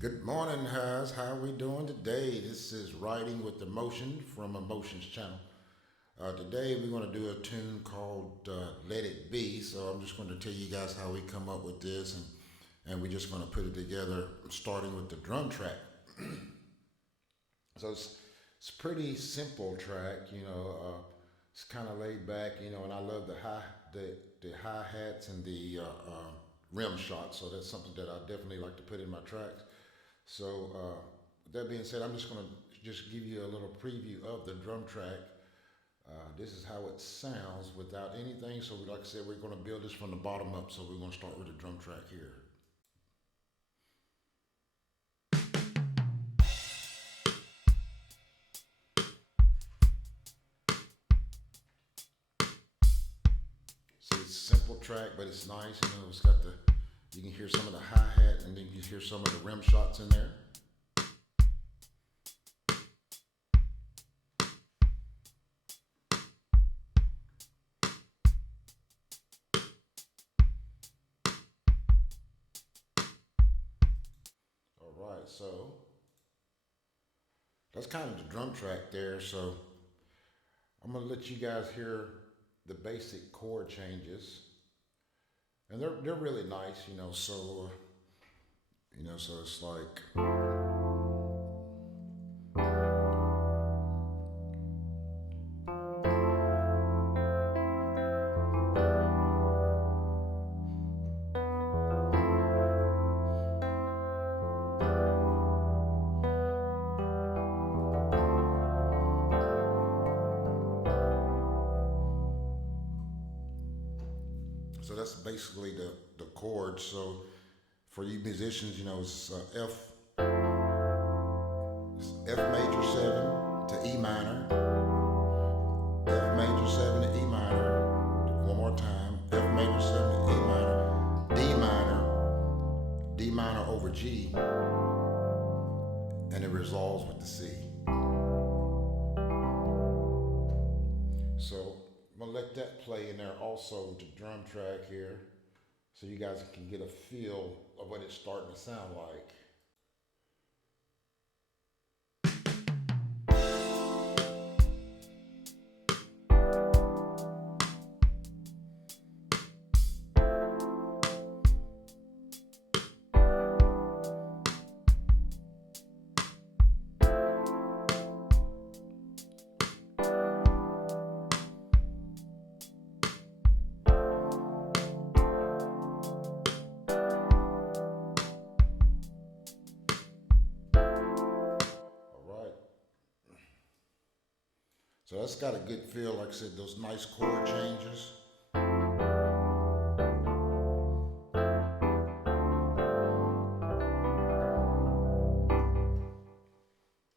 Good morning, guys. How we doing today? This is Writing with Emotion from Emotions Channel. Today we're going to do a tune called Let It Be. So I'm just going to tell you guys how we come up with this, and we're just going to put it together, starting with the drum track. So it's a pretty simple track, it's kind of laid back, and I love the hi hats and the rim shots. So that's something that I definitely like to put in my tracks. So with that being said, I'm just going to just give you a little preview of the drum track. This is how it sounds without anything. So like I said, we're going to build this from the bottom up. So we're going to start with the drum track here. So it's a simple track, but it's nice. It's got you can hear some of the hi-hat, and then you hear some of the rim shots in there. All right, so that's kind of the drum track there. So I'm gonna let you guys hear the basic chord changes, and they're really nice, So it's like. So that's basically the chords. So for you musicians, it's F major 7 to E minor, F major 7 to E minor, one more time, F major 7 to E minor, D minor over G, and it resolves with the C. So I'm gonna let that play in there also with the drum track here, so you guys can get a feel of what it's starting to sound like. So that's got a good feel, like I said, those nice chord changes.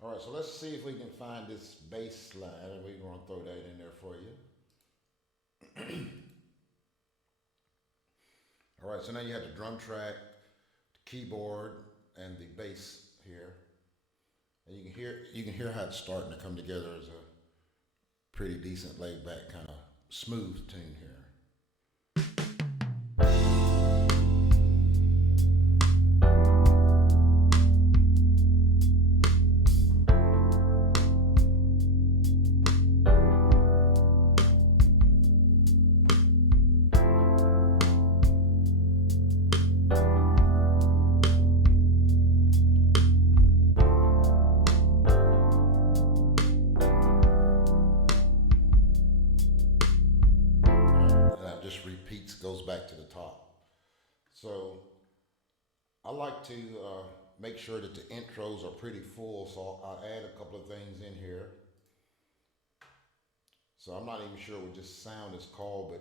All right, so let's see if we can find this bass line, and we're going to throw that in there for you. All right, so now you have the drum track, the keyboard, and the bass here. And you can hear how it's starting to come together as a pretty decent laid back kind of smooth tune here. Repeats, goes back to the top. So I like to make sure that the intros are pretty full, so I'll add a couple of things in here. So I'm not even sure what this sound is called,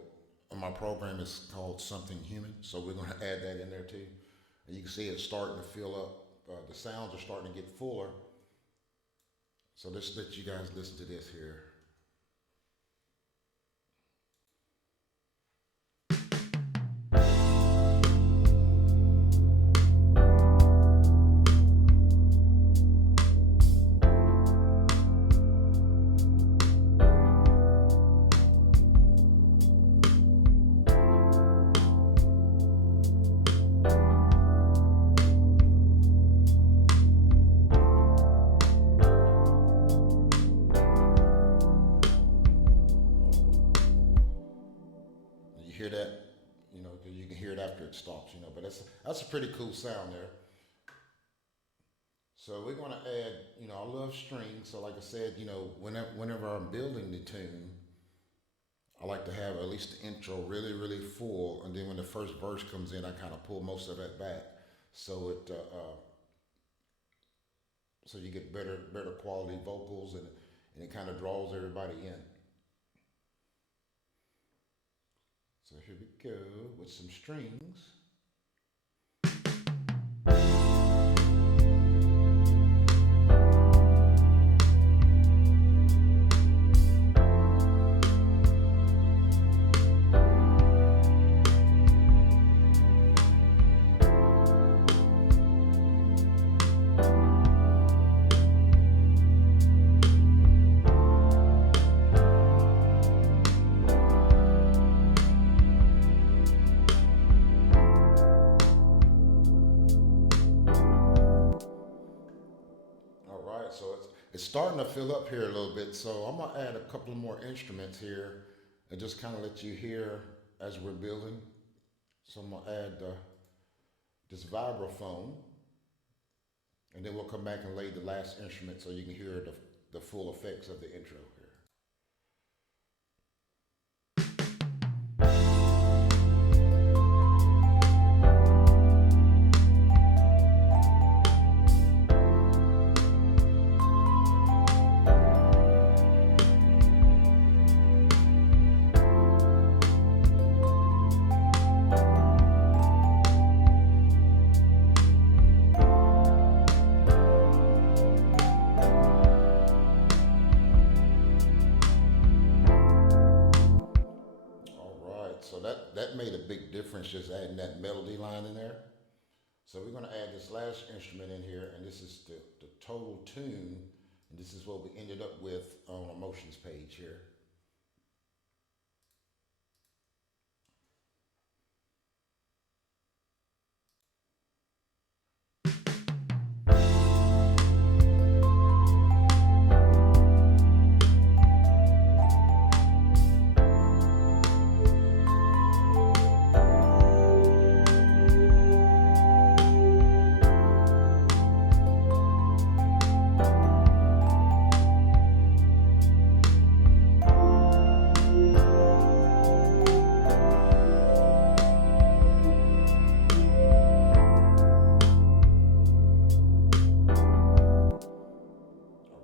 but my program is called Something Human, so we're going to add that in there too. And you can see it's starting to fill up. The sounds are starting to get fuller. So let's let you guys listen to this here. hear that, you know, 'cause you can hear it after it stops, you know. But that's a pretty cool sound there. So we're gonna add, you know, I love strings. So like I said, you know, whenever I'm building the tune, I like to have at least the intro really, really full, and then when the first verse comes in, I kind of pull most of that back, so so you get better quality vocals, and it kind of draws everybody in. So here we go with some strings. All right, so it's starting to fill up here a little bit. So I'm gonna add a couple of more instruments here, and just kind of let you hear as we're building. So I'm gonna add this vibraphone, and then we'll come back and lay the last instrument so you can hear the full effects of the intro here. All right, so that made a big difference just adding that melody line in there. So we're gonna add this last instrument in here, and this is the total tune, and this is what we ended up with on our motions page here.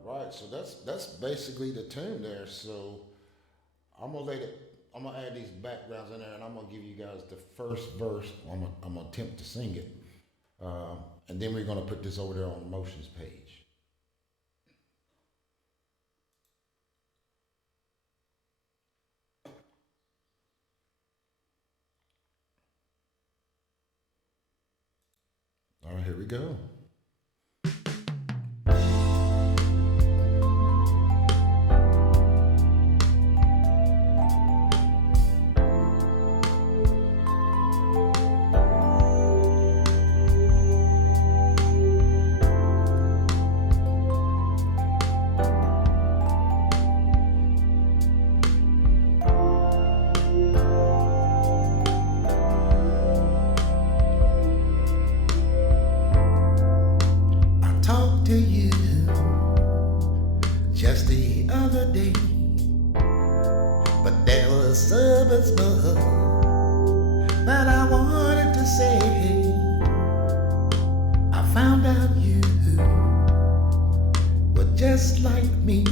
All right, so that's basically the tune there. So I'm gonna let it. I'm gonna add these backgrounds in there, and I'm gonna give you guys the first verse. I'm gonna attempt to sing it, and then we're gonna put this over there on the motions page. All right, here we go. I talked to you just the other day, but there was so much more that I wanted to say. I found out you were just like me.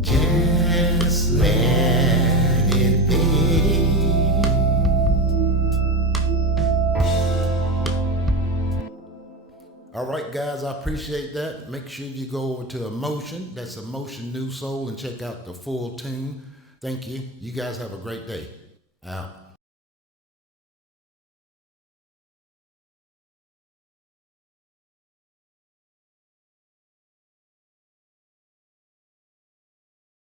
Just let it be. All right, guys, I appreciate that. Make sure you go over to Emotion. That's Emotion New Soul, and check out the full tune. Thank you. You guys have a great day. Out.